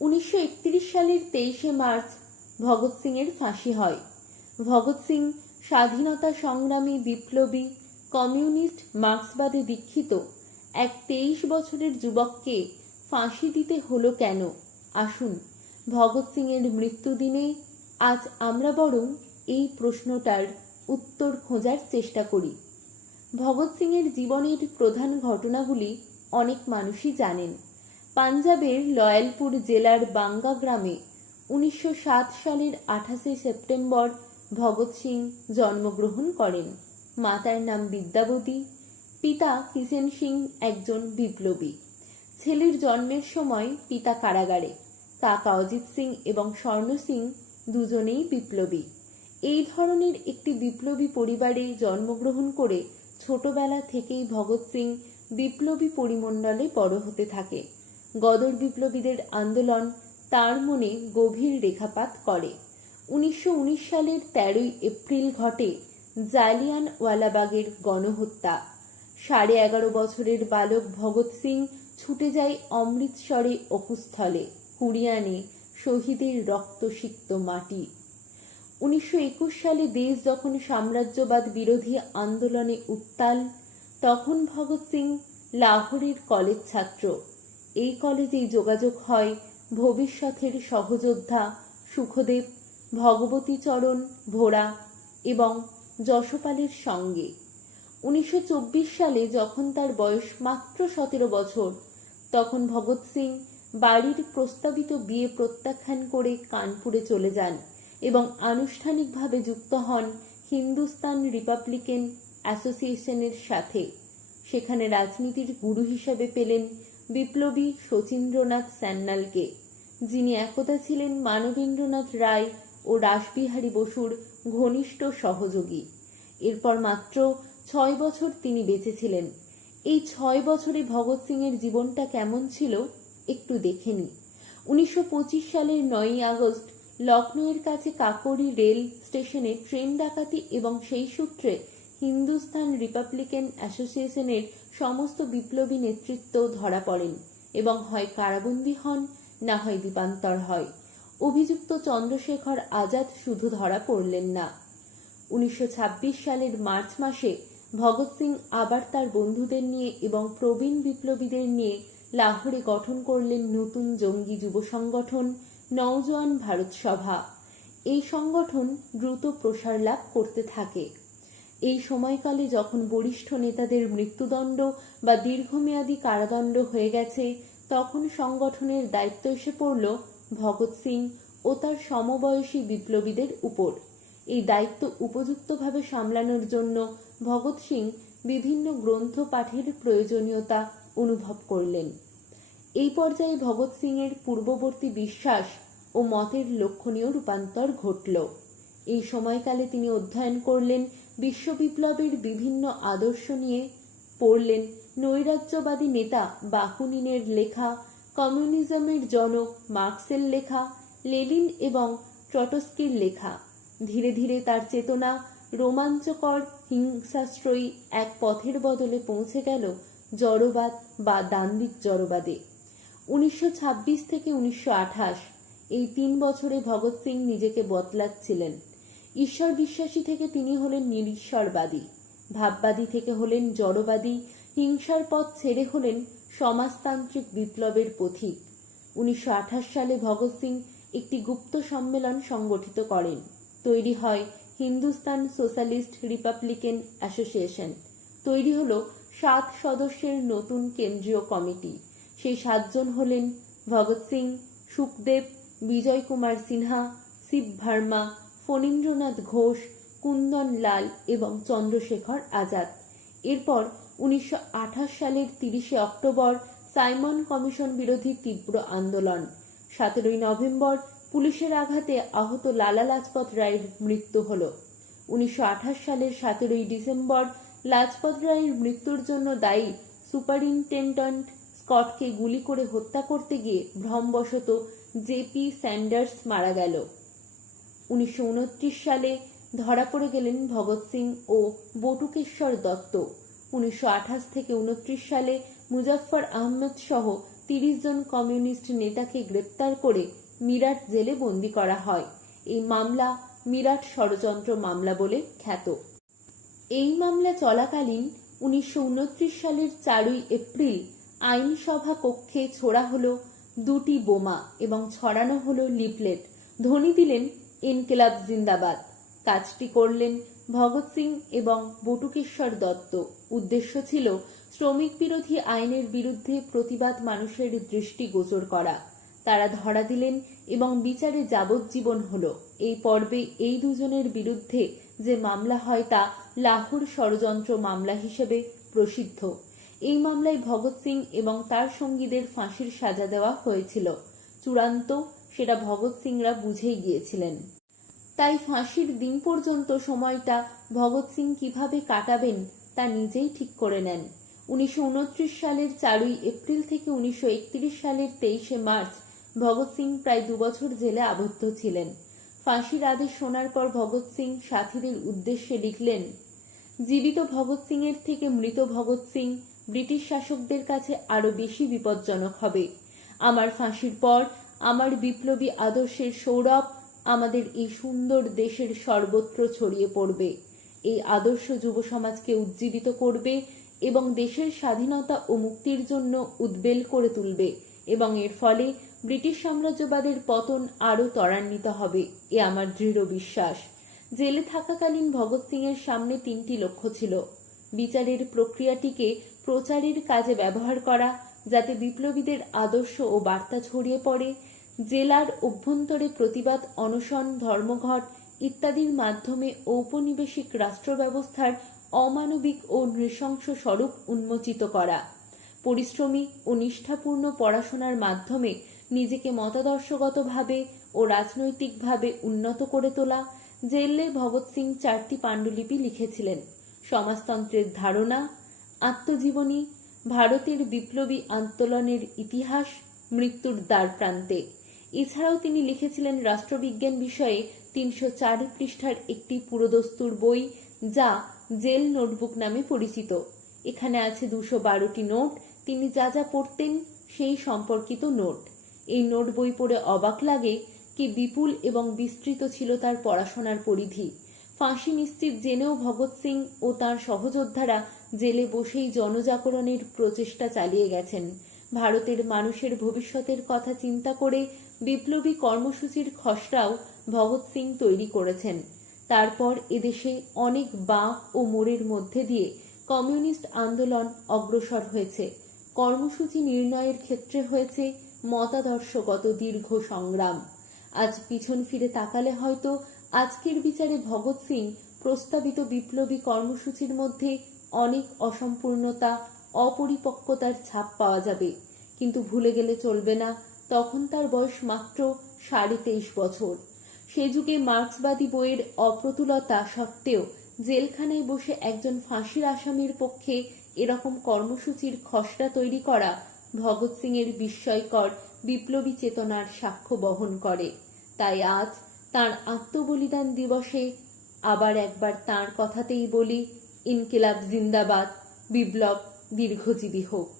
1931 সালের 23শে মার্চ ভগৎ সিং এর ফাঁসি হয়। ভগৎ সিং স্বাধীনতা সংগ্রামী, বিপ্লবী, কমিউনিস্ট, মার্ক্সবাদে দীক্ষিত এক 23 বছরের যুবককে ফাঁসি দিতে হলো কেন? আসুন ভগৎ সিং এর মৃত্যুদিনে আজ আমরা বরং এই প্রশ্নটার উত্তর খোঁজার চেষ্টা করি। ভগৎ সিং এর জীবনের প্রধান ঘটনাগুলি অনেক মানুষই জানেন। পাঞ্জাবের লয়ালপুর জেলার বাঙ্গা গ্রামে 1907 সালের 28শে সেপ্টেম্বর ভগৎ সিং জন্মগ্রহণ করেন। মাতার নাম বিদ্যাবতী, পিতা কিষেন সিং একজন বিপ্লবী। ছেলের জন্মের সময় পিতা কারাগারে। কাকা অজিত সিং এবং স্বর্ণ সিং দুজনেই বিপ্লবী। এই ধরনের একটি বিপ্লবী পরিবারে জন্মগ্রহণ করে ছোটবেলা থেকেই ভগৎ সিং বিপ্লবী পরিমণ্ডলে বড় হতে থাকে। গদর বিপ্লবীদের আন্দোলন তার মনে গভীর রেখাপাত করে। 1919 সালের 13ই এপ্রিল ঘটে জালিয়ানওয়ালাবাগের গণহত্যা। 11.5 বছরের বালক ভগৎ সিং ছুটে যায় অমৃতসরে অকুস্থলে, কুড়িয়ে আনে শহীদের রক্তসিক্ত মাটি। 1921 সালে দেশ যখন সাম্রাজ্যবাদ বিরোধী আন্দোলনে উত্তাল, তখন ভগৎ সিং লাহোরের কলেজ ছাত্র। এই কলেজেই যোগাযোগ হয় ভবিষ্যতের সহযোদ্ধা সুখদেব, ভগবতীচরণ ভোরা এবং যশপালের সঙ্গে। 1924 সালে যখন তার বয়স মাত্র 17 বছর, তখন ভগৎ সিং বাড়ির প্রস্তাবিত বিয়ে প্রত্যাখ্যান করে কানপুরে চলে যান এবং আনুষ্ঠানিকভাবে যুক্ত হন হিন্দুস্তান রিপাবলিকান অ্যাসোসিয়েশনের সাথে। সেখানে রাজনীতির গুরু হিসাবে পেলেন বিপ্লবী শচীন্দ্রনাথ সান্যালকে, যিনি একদা ছিলেন মানবেন্দ্রনাথ রায় ও রাসবিহারী বসুর ঘনিষ্ঠ সহযোগী। এরপর মাত্র 6 বছর তিনি বেঁচে ছিলেন। এই 6 বছরে ভগৎ সিং এর জীবনটা কেমন ছিল একটু দেখে নিই। 1925 সালের 9ই আগস্ট লখনৌয়ের কাছে কাকোরি রেল স্টেশনে ট্রেন ডাকাতি এবং সেই সূত্রে হিন্দুস্তান রিপাবলিকান অ্যাসোসিয়েশনের সমস্ত বিপ্লবী নেতৃত্ব ধরা পড়েন এবং হয় কারাবন্দী হন, না হয় দ্বীপান্তর হয়। অভিযুক্ত চন্দ্রশেখর আজাদ শুধু ধরা পড়লেন না। 1926 সালের মার্চ মাসে ভগৎ সিং আবার তার বন্ধুদের নিয়ে এবং প্রবীণ বিপ্লবীদের নিয়ে লাহোরে গঠন করলেন নতুন জঙ্গি যুব সংগঠন নওজোয়ান ভারত সভা। এই সংগঠন দ্রুত প্রসার লাভ করতে থাকে। এই সময়কালে যখন বরিষ্ঠ নেতাদের মৃত্যুদণ্ড বা দীর্ঘমেয়াদী কারাদণ্ড হয়ে গেছে, তখন সংগঠনের দায়িত্ব এসে পড়ল ভগৎ সিং ও তার সমবয়সী বিপ্লবীদের উপর। এই দায়িত্ব উপযুক্তভাবে সামলানোর জন্য ভগৎ সিং বিভিন্ন গ্রন্থ পাঠের প্রয়োজনীয়তা অনুভব করলেন। এই পর্যায়ে ভগৎ সিং এর পূর্ববর্তী বিশ্বাস ও মতের লক্ষণীয় রূপান্তর ঘটল। এই সময়কালে তিনি অধ্যয়ন করলেন বিশ্ব বিপ্লবের বিভিন্ন আদর্শ নিয়ে, পড়লেন নৈরাজ্যবাদী নেতা বাকুনিনের লেখা, কমিউনিজমের জনক মার্ক্সের লেখা, লেনিন এবং ট্রটস্কির লেখা। ধীরে ধীরে তার চেতনা রোমাঞ্চকর হিংসাশ্রয়ী এক পথের বদলে পৌঁছে গেল জড়বাদ বা দান্দিক জড়বাদে। 1926 থেকে 1928 এই 3 বছরে ভগৎ সিং নিজেকে বদলাচ্ছিলেন। ঈশ্বর বিশ্বাসী থেকে তিনি হলেন নিরীশ্বরবাদী, ভাববাদী থেকে হলেন জড়বাদী, হিংসার পথ ছেড়ে হলেন সমাজতান্ত্রিক বিপ্লবের পথিক। 1928 সালে ভগৎ সিং একটি গুপ্ত সম্মেলন সংগঠিত করেন। তৈরি হয় হিন্দুস্তান সোশ্যালিস্ট রিপাবলিকান অ্যাসোসিয়েশন। তৈরি হল 7 সদস্যের নতুন কেন্দ্রীয় কমিটি। সেই 7 জন হলেন ভগৎ সিং, সুখদেব, বিজয় কুমার সিনহা, শিব ভার্মা, ফণীন্দ্রনাথ ঘোষ, কুন্দন লাল এবং চন্দ্রশেখর আজাদ। এরপর 1928 সালের 30শে অক্টোবর সাইমন কমিশন বিরোধী তীব্র আন্দোলন। 17ই নভেম্বর পুলিশের আঘাতে আহত লালা লাজপত রায়ের মৃত্যু হল। 1928 সালের 17ই ডিসেম্বর লাজপত রায়ের মৃত্যুর জন্য দায়ী সুপারিনটেন্ডেন্ট স্কটকে গুলি করে হত্যা করতে গিয়ে ভ্রমবশত জেপি স্যান্ডার্স মারা গেল। 1929 সালে ধরা পড়ে গেলেন ভগৎ সিং ও বটুকেশ্বর দত্ত। 1928 থেকে 29 সালে মুজাফফর আহমেদ সহ 30 জন কমিউনিস্ট নেতাকে গ্রেপ্তার করে মিরাট জেলে বন্দী করা হয়। এই মামলা মিরাট ষড়যন্ত্র মামলা বলে খ্যাত। এই মামলা চলাকালীন 1929 সালের 4 এপ্রিল আইনসভা কক্ষে ছোড়া হলো 2টি বোমা এবং ছড়ানো হলো লিফলেট। ধ্বনি দিলেন ইনকিলাব জিন্দাবাদ। কাজটি করলেন ভগৎ সিং এবং বটুকেশ্বর দত্ত। উদ্দেশ্য ছিল শ্রমিক বিরোধী আইনের বিরুদ্ধে প্রতিবাদ মানুষের দৃষ্টি গোচর করা। তারা ধরা দিলেন এবং বিচারে যাবজ্জীবন হলো। এই পর্বে এই দুজনের বিরুদ্ধে যে মামলা হয় তা লাহোর ষড়যন্ত্র মামলা হিসেবে প্রসিদ্ধ। এই মামলায় ভগৎ সিং এবং তার সঙ্গীদের ফাঁসির সাজা দেওয়া হয়েছিল। চূড়ান্ত সেটা ভগৎ সিংরা বুঝেই গিয়েছিলেন। তাই ফাঁসির দিন পর্যন্ত সময়টা ভগৎ সিং কিভাবে কাটাবেন তা নিজেই ঠিক করে নেন। 1929 সালের 4 এপ্রিল থেকে 1931 সালের 23 মার্চ ভগৎ সিং প্রায় 2 বছর জেলে আবদ্ধ ছিলেন। ফাঁসির আদেশ শোনার পর ভগৎ সিং সাথীদের উদ্দেশ্যে লিখলেন, জীবিত ভগৎ সিং এর থেকে মৃত ভগৎ সিং ব্রিটিশ শাসকদের কাছে আরো বেশি বিপজ্জনক হবে। আমার ফাঁসির পর আমার বিপ্লবী আদর্শের সৌরভ আমাদের এই সুন্দর দেশের সর্বত্র ছড়িয়ে পড়বে। এই আদর্শ যুব সমাজকে উজ্জীবিত করবে এবং দেশের স্বাধীনতা ও মুক্তির জন্য উদ্বেল করে তুলবে এবং এর ফলে ব্রিটিশ সাম্রাজ্যবাদের পতন আরও ত্বরান্বিত হবে, এ আমার দৃঢ় বিশ্বাস। জেলে থাকাকালীন ভগৎ সিং এর সামনে 3টি লক্ষ্য ছিল। বিচারের প্রক্রিয়াটিকে প্রচারের কাজে ব্যবহার করা, যাতে বিপ্লবীদের আদর্শ ও বার্তা ছড়িয়ে পড়ে, জেলার অভ্যন্তরে প্রতিবাদ অনশন, ধর্মঘট ইত্যাদির মাধ্যমে ঔপনিবেশিক রাষ্ট্র ব্যবস্থার অমানবিক ও নৃশংস স্বরূপ উন্মোচিত করা, পরিশ্রমী ও নিষ্ঠাপূর্ণ পড়াশোনার মাধ্যমে নিজেকে মতাদর্শগতভাবে ও রাজনৈতিকভাবে উন্নত করে তোলা। জেলে ভগৎ সিং 4টি পাণ্ডুলিপি লিখেছিলেন: সমাজতন্ত্রের ধারণা, আত্মজীবনী, ভারতের বিপ্লবী আন্দোলনের ইতিহাস, মৃত্যুর দ্বার প্রান্তে। এছাড়াও তিনি লিখেছিলেন রাষ্ট্রবিজ্ঞান বিষয়ে 304 পৃষ্ঠার একটি পুরোদস্তুর বই, যা জেল নোটবুক নামে পরিচিত। এখানে আছে 212টি নোট, তিনি যা যা পড়তেন সেই সম্পর্কিত নোট। এই নোট বই পড়ে অবাক লাগে কি বিপুল এবং বিস্তৃত ছিল তার পড়াশোনার পরিধি। ফাঁসি নিশ্চিত জেনেও ভগৎ সিং ও তার সহযোদ্ধারা জেলে বসেই জনজাগরণের প্রচেষ্টা চালিয়ে গেছেন। ভারতের মানুষের ভবিষ্যতের কথা চিন্তা করে বিপ্লবী কর্মসূচির খসড়াও ভগৎ সিং তৈরি করেছেন। তারপর এদেশে অনেক বাঁক ও মোড়ের মধ্যে দিয়ে কমিউনিস্ট আন্দোলন অগ্রসর হয়েছে। কর্মসূচি নির্ণয়ের ক্ষেত্রে হয়েছে মতাদর্শগত দীর্ঘ সংগ্রাম। আজ পিছন ফিরে তাকালে হয়তো আজকের বিচারে ভগৎ সিং প্রস্তাবিত বিপ্লবী কর্মসূচির মধ্যে অনেক অসম্পূর্ণতা, অপরিপক্কতার ছাপ পাওয়া যাবে। কিন্তু ভুলে গেলে চলবে না, তখন তার বয়স মাত্র 23.5 বছর। সে যুগে মার্ক্সবাদী বইয়ের অপ্রতুলতা সত্ত্বেও জেলখানায় বসে একজন ফাঁসির আসামির পক্ষে এরকম কর্মসূচির খসড়া তৈরি করা ভগৎ সিং এর বিস্ময়কর বিপ্লবী চেতনার সাক্ষ্য বহন করে। তাই আজ তাঁর আত্মবলিদান দিবসে আবার একবার তাঁর কথাতেই বলি, ইনকিলাব জিন্দাবাদ, বিপ্লব দীর্ঘজীবী হোক।